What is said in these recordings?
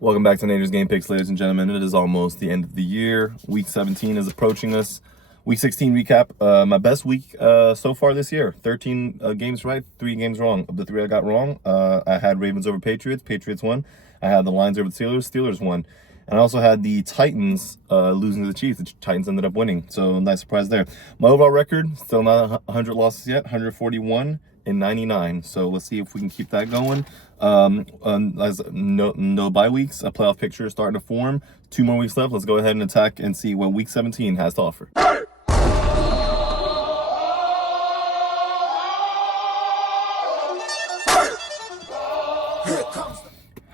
Welcome back to Nader's Game Picks, ladies and gentlemen. It is almost the end of the year. Week 17 is approaching us. Week 16 recap. My best week so far this year. 13 games right, 3 games wrong. Of the 3 I got wrong, I had Ravens over Patriots. Patriots won. I had the Lions over the Steelers. Steelers won. And I also had the Titans losing to the Chiefs. The Titans ended up winning. So nice surprise there. My overall record, still not 100 losses yet. 141 and 99. So let's see if we can keep that going. As no bye weeks, a playoff picture is starting to form. 2 more weeks left. Let's go ahead and attack and see what week 17 has to offer.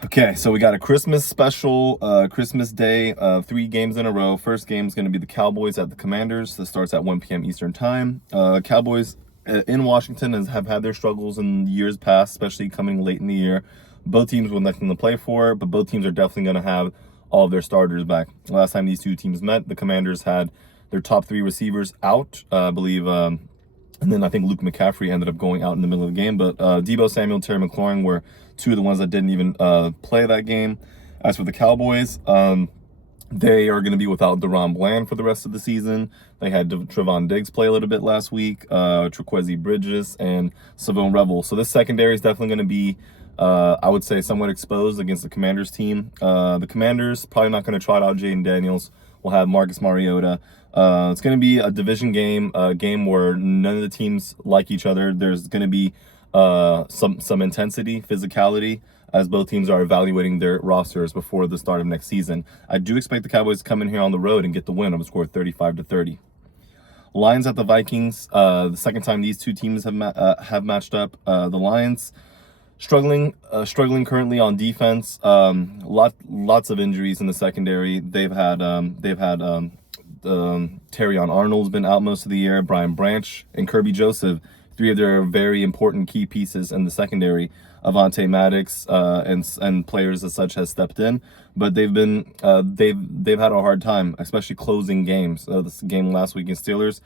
Okay, so we got a Christmas special, Christmas Day, 3 games in a row. First game is going to be the Cowboys at the Commanders. This starts at 1 p.m. Eastern time. Cowboys in Washington have had their struggles in years past, especially coming late in the year. Both teams with nothing to play for, but both teams are definitely going to have all of their starters back. Last time these two teams met, the Commanders had their top 3 receivers out, I believe, and then I think Luke McCaffrey ended up going out in the middle of the game. But Deebo Samuel, Terry McLaurin were 2 of the ones that didn't even play that game. As for the Cowboys, they are going to be without DaRon Bland for the rest of the season. They had Trevon Diggs play a little bit last week, Trequezie Bridges, and Savone Revel. So this secondary is definitely going to be, I would say, somewhat exposed against the Commanders team. The Commanders probably not going to trot out Jaden Daniels. We'll have Marcus Mariota. It's going to be a division game, a game where none of the teams like each other. There's going to be some intensity, physicality, as both teams are evaluating their rosters before the start of next season. I do expect the Cowboys to come in here on the road and get the win of a score of 35-30. Lions at the Vikings. The second time these two teams have matched up. The Lions struggling currently on defense. Lots of injuries in the secondary. They've had Terrion Arnold's been out most of the year. Brian Branch and Kirby Joseph, 3 of their very important key pieces in the secondary. Avonte Maddox and players as such has stepped in, but they've had a hard time, especially closing games. This game last week against Steelers,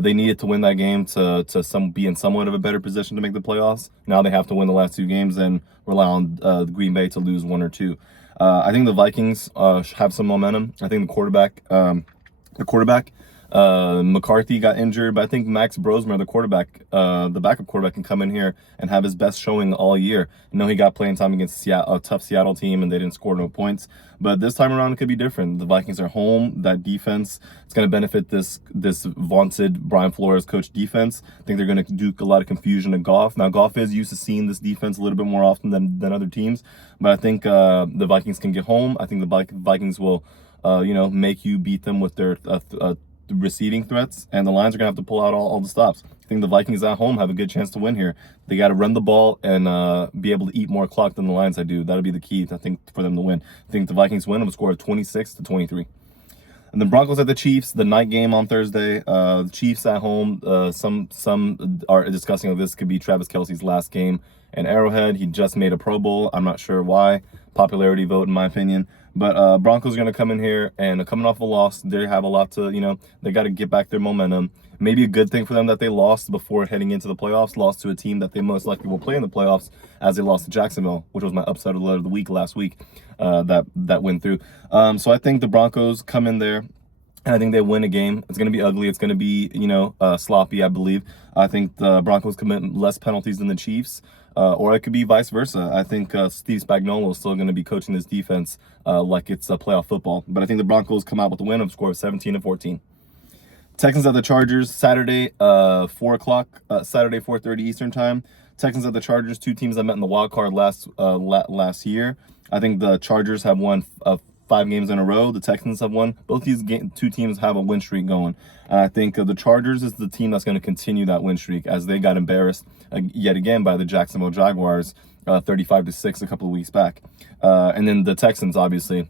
they needed to win that game to be in somewhat of a better position to make the playoffs. Now they have to win the last 2 games and rely on Green Bay to lose 1 or 2. I think the Vikings have some momentum. I think the quarterback. McCarthy got injured, but I think Max Brosmer, the backup quarterback, can come in here and have his best showing all year. I know he got playing time against a tough Seattle team, and they didn't score no points. But this time around, it could be different. The Vikings are home. That defense, it's going to benefit this vaunted Brian Flores coach defense. I think they're going to do a lot of confusion to Goff. Now, Goff is used to seeing this defense a little bit more often than other teams, but I think the Vikings can get home. I think the Vikings will, make you beat them with their receiving threats, and the Lions are going to have to pull out all the stops. I think the Vikings at home have a good chance to win here. They got to run the ball and be able to eat more clock than the Lions do. That'll be the key, I think, for them to win. I think the Vikings win with a score of 26-23. And the Broncos at the Chiefs, the night game on Thursday. The Chiefs at home. Some are discussing if this could be Travis Kelce's last game in Arrowhead. He just made a Pro Bowl. I'm not sure why. Popularity vote, in my opinion. But Broncos are going to come in here, and coming off a loss, they have a lot to, they got to get back their momentum. Maybe a good thing for them that they lost before heading into the playoffs, lost to a team that they most likely will play in the playoffs, as they lost to Jacksonville, which was my upset of the week last week that went through. So I think the Broncos come in there, and I think they win a game. It's going to be ugly. It's going to be, sloppy, I believe. I think the Broncos commit less penalties than the Chiefs, or it could be vice versa. I think Steve Spagnuolo is still going to be coaching this defense like it's a playoff football. But I think the Broncos come out with a win of a score of 17-14. Texans at the Chargers, Saturday, 4 o'clock, Saturday, 4:30 Eastern time. Texans at the Chargers, 2 teams that met in the wild card last year. I think the Chargers have won 5 games in a row. The Texans have won. Both these 2 teams have a win streak going. And I think the Chargers is the team that's going to continue that win streak, as they got embarrassed yet again by the Jacksonville Jaguars 35-6 a couple of weeks back. And then the Texans, obviously,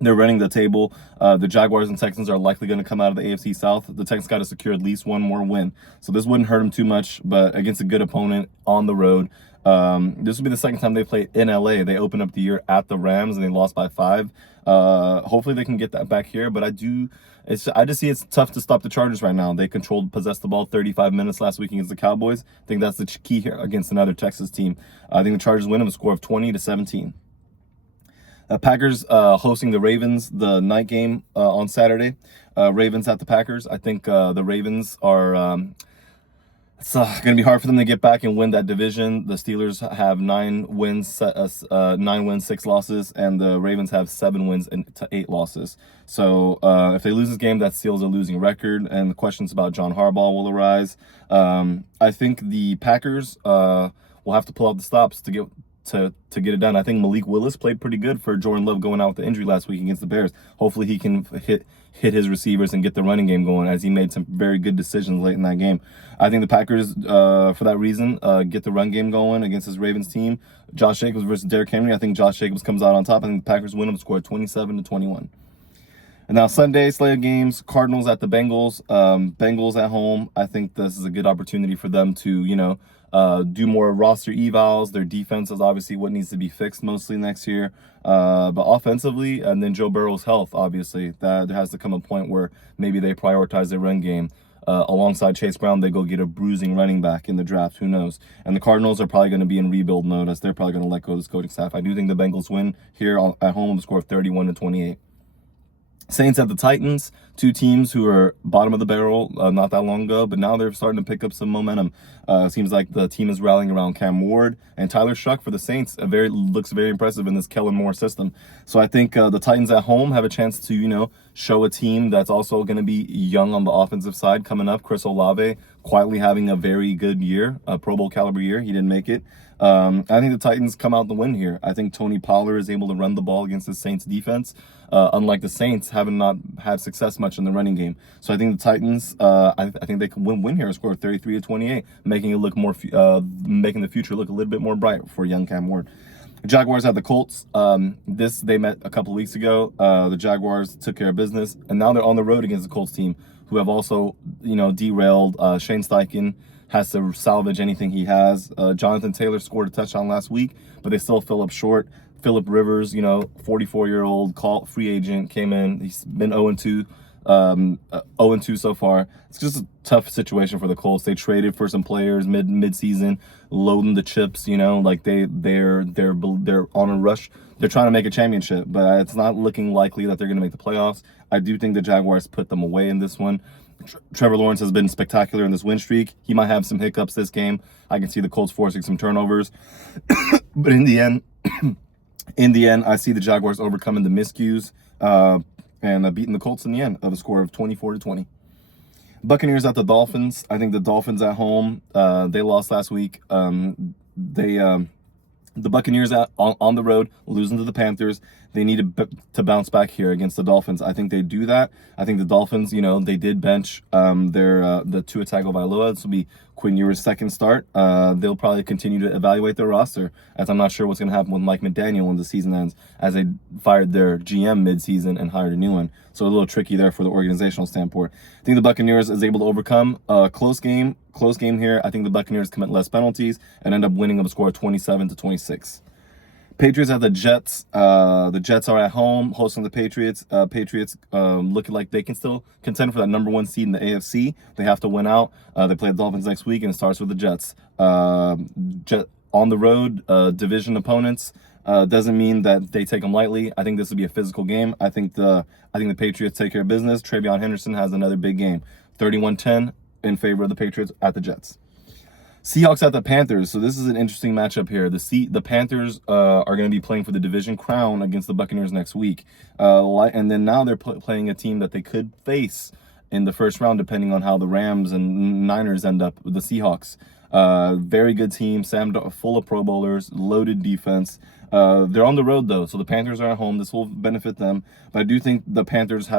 they're running the table. The Jaguars and Texans are likely going to come out of the AFC South. The Texans got to secure at least 1 more win. So this wouldn't hurt them too much, but against a good opponent on the road. This will be the second time they played in LA. They opened up the year at the Rams, and they lost by 5. Hopefully they can get that back here, but I just see it's tough to stop the Chargers right now. They possessed the ball 35 minutes last week against the Cowboys. I think that's the key here against another Texas team. I think the Chargers win with a score of 20-17. Packers hosting the Ravens, the night game on Saturday. Ravens at the Packers. I think the Ravens are. It's going to be hard for them to get back and win that division. The Steelers have 9 wins, 9 wins, 6 losses, and the Ravens have 7 wins and 8 losses. So if they lose this game, that seals a losing record, and the questions about John Harbaugh will arise. I think the Packers will have to pull out the stops to get it done. I think Malik Willis played pretty good for Jordan Love going out with the injury last week against the Bears. Hopefully he can hit his receivers and get the running game going, as he made some very good decisions late in that game. I think the Packers, for that reason, get the run game going against this Ravens team. Josh Jacobs versus Derrick Henry. I think Josh Jacobs comes out on top. I think the Packers win them, score 27-21. And now Sunday slate of games, Cardinals at the Bengals. Bengals at home. I think this is a good opportunity for them to, do more roster evals. Their defense is obviously what needs to be fixed mostly next year. But offensively, and then Joe Burrow's health, obviously, that there has to come a point where maybe they prioritize their run game. Alongside Chase Brown, they go get a bruising running back in the draft. Who knows? And the Cardinals are probably going to be in rebuild mode, as they're probably going to let go of this coaching staff. I do think the Bengals win here at home with a score of 31-28. Saints at the Titans, two teams who are bottom of the barrel not that long ago, but now they're starting to pick up some momentum. Seems like the team is rallying around Cam Ward and Tyler Shuck for the Saints. Looks very impressive in this Kellen Moore system. So I think the Titans at home have a chance to, show a team that's also going to be young on the offensive side coming up. Chris Olave quietly having a very good year, a Pro Bowl caliber year. He didn't make it. I think the Titans come out the win here. I think Tony Pollard is able to run the ball against the Saints defense, unlike the Saints having not had success much in the running game. So I think the Titans, I think they can win here, score 33-28, making it look more, making the future look a little bit more bright for young Cam Ward. The Jaguars have the Colts. They met a couple of weeks ago. The Jaguars took care of business, and now they're on the road against the Colts team, who have also, derailed. Shane Steichen has to salvage anything he has. Jonathan Taylor scored a touchdown last week, but they still fill up short. Phillip Rivers, 44-year-old free agent, came in. He's been 0-2. 0-2 so far. It's just a tough situation for the Colts. They traded for some players mid-season, loading the chips. They're on a rush. They're trying to make a championship, but it's not looking likely that they're going to make the playoffs. I do think the Jaguars put them away in this one. Trevor Lawrence has been spectacular in this win streak. He might have some hiccups this game. I can see the Colts forcing some turnovers, but in the end, I see the Jaguars overcoming the miscues and beating the Colts in the end of a score of 24-20. Buccaneers at the Dolphins. I think the Dolphins at home, they lost last week. The Buccaneers on the road, losing to the Panthers. They need to bounce back here against the Dolphins. I think they do that. I think the Dolphins, they did bench the Tua Tagovailoa. This will be Quinn Ewers' second start. They'll probably continue to evaluate their roster, as I'm not sure what's going to happen with Mike McDaniel when the season ends, as they fired their GM mid-season and hired a new one. So a little tricky there for the organizational standpoint. I think the Buccaneers is able to overcome a close game here. I think the Buccaneers commit less penalties and end up winning with a score of 27-26. Patriots at the Jets. The Jets are at home hosting the Patriots. Patriots looking like they can still contend for that number 1 seed in the AFC. They have to win out. They play the Dolphins next week, and it starts with the Jets. On the road, division opponents. Doesn't mean that they take them lightly. I think this will be a physical game. I think the Patriots take care of business. TreVeyon Henderson has another big game. 31-10 in favor of the Patriots at the Jets. Seahawks at the Panthers. So this is an interesting matchup here. The Panthers are going to be playing for the division crown against the Buccaneers next week. And then now they're playing a team that they could face in the first round, depending on how the Rams and Niners end up with the Seahawks. Very good team, full of Pro Bowlers, loaded defense. They're on the road though, so the Panthers are at home. This will benefit them, but I do think the Panthers will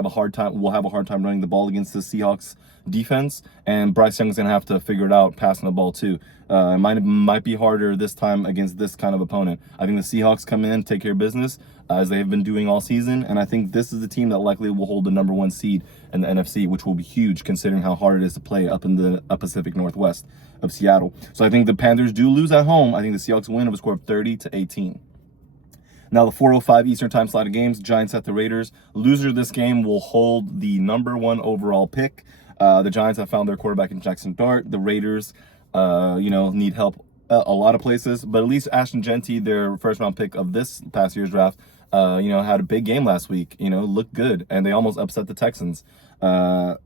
have a hard time running the ball against the Seahawks defense, and Bryce Young's gonna have to figure it out passing the ball too. It might be harder this time against this kind of opponent. I think the Seahawks come in, take care of business, as they've been doing all season, and I think this is the team that likely will hold the number 1 seed in the NFC, which will be huge considering how hard it is to play up in the Pacific Northwest of Seattle. So I think the Panthers do lose at home. I think the Seahawks win of a score of 30-18. Now the 4:05 Eastern Time slot of games, Giants at the Raiders. Loser of this game will hold the number 1 overall pick. The Giants have found their quarterback in Jackson Dart. The Raiders, need help a lot of places, but at least Ashton Genty, their first round pick of this past year's draft, had a big game last week. Looked good, and they almost upset the Texans. I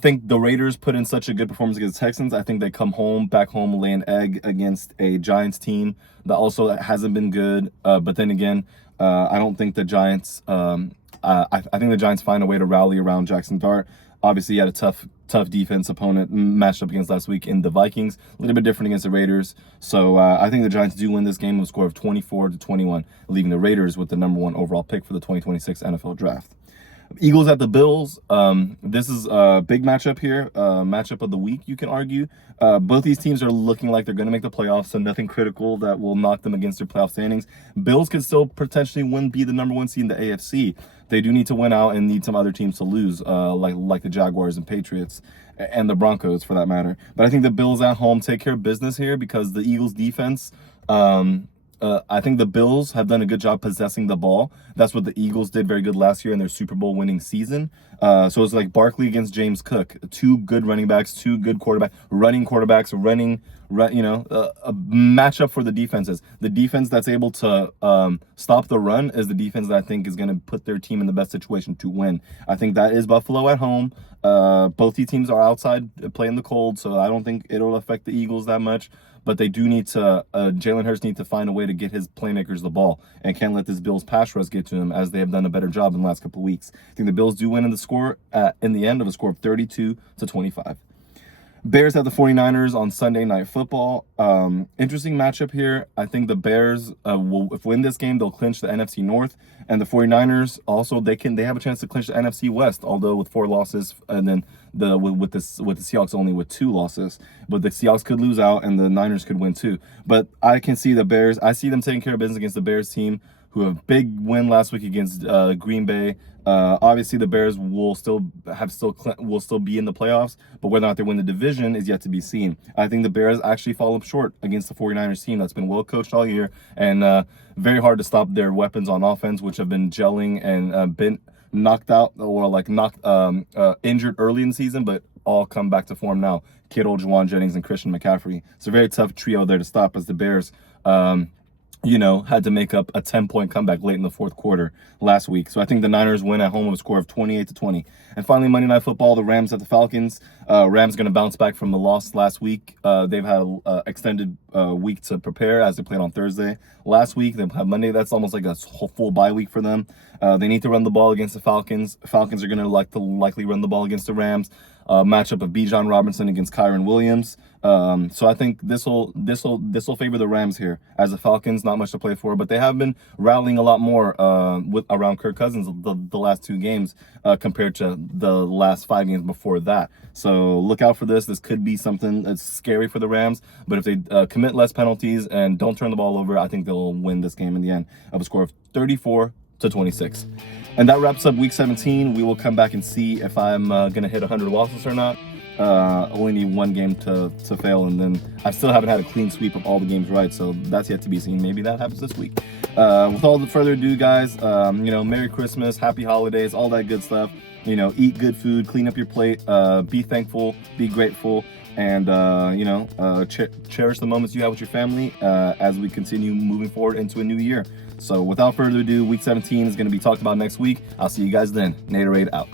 think the Raiders put in such a good performance against the Texans. I think they come back home, lay an egg against a Giants team that also hasn't been good. But then again, I don't think the Giants. I think the Giants find a way to rally around Jackson Dart. Obviously, he had a tough defense opponent matched up against last week in the Vikings. A little bit different against the Raiders. So I think the Giants do win this game with a score of 24-21, leaving the Raiders with the number 1 overall pick for the 2026 NFL Draft. Eagles at the Bills. This is a big matchup here. Matchup of the week, you can argue. Both these teams are looking like they're going to make the playoffs, so nothing critical that will knock them against their playoff standings. Bills can still potentially be the number 1 seed in the AFC. They do need to win out and need some other teams to lose, like the Jaguars and Patriots and the Broncos for that matter. But I think the Bills at home take care of business here because the Eagles defense, I think the Bills have done a good job possessing the ball. That's what the Eagles did very good last year in their Super Bowl winning season. So it's like Barkley against James Cook, 2 good running backs, 2 good running quarterbacks, a matchup for the defenses. The defense that's able to stop the run is the defense that I think is going to put their team in the best situation to win. I think that is Buffalo at home. Both these teams are outside playing the cold, so I don't think it'll affect the Eagles that much. But they do need to, Jalen Hurts needs to find a way to get his playmakers the ball and can't let this Bills pass rush get to him as they have done a better job in the last couple of weeks. I think the Bills do win in the end of a score of 32-25. Bears at the 49ers on Sunday Night Football. Interesting matchup here. I think the Bears will win this game. They'll clinch the NFC North, and the 49ers also they have a chance to clinch the NFC West. Although with 4 losses, and then with the Seahawks only with 2 losses, but the Seahawks could lose out and the Niners could win too. But I can see the Bears. I see them taking care of business against the Bears team, who have a big win last week against Green Bay. Obviously, the Bears will still be in the playoffs, but whether or not they win the division is yet to be seen. I think the Bears actually fall up short against the 49ers team that's been well coached all year and very hard to stop their weapons on offense, which have been gelling and been knocked out or injured early in the season, but all come back to form now. Kittle, Juwan Jennings, and Christian McCaffrey. It's a very tough trio there to stop as the Bears had to make up a 10-point comeback late in the fourth quarter last week. So I think the Niners win at home with a score of 28-20. And finally, Monday Night Football, the Rams at the Falcons. Rams going to bounce back from the loss last week. They've had an extended week to prepare as they played on Thursday. Last week, they have Monday. That's almost like a whole full bye week for them. They need to run the ball against the Falcons. Falcons are going to likely run the ball against the Rams. Matchup of Bijan Robinson against Kyren Williams. So I think this will favor the Rams here. As the Falcons, not much to play for, but they have been rallying a lot more around Kirk Cousins the last 2 games compared to the last 5 games before that. So look out for this. This could be something that's scary for the Rams, but if they commit less penalties and don't turn the ball over, I think they'll win this game in the end of a score of 34-26. And that wraps up Week 17. We will come back and see if I'm going to hit 100 losses or not. I only need 1 game to fail, and then I still haven't had a clean sweep of all the games right, so that's yet to be seen. Maybe that happens this week. With all the further ado, guys, Merry Christmas, Happy Holidays, all that good stuff. Eat good food, clean up your plate, be thankful, be grateful, and cherish the moments you have with your family as we continue moving forward into a new year. So without further ado, Week 17 is going to be talked about next week. I'll see you guys then. Naderade out.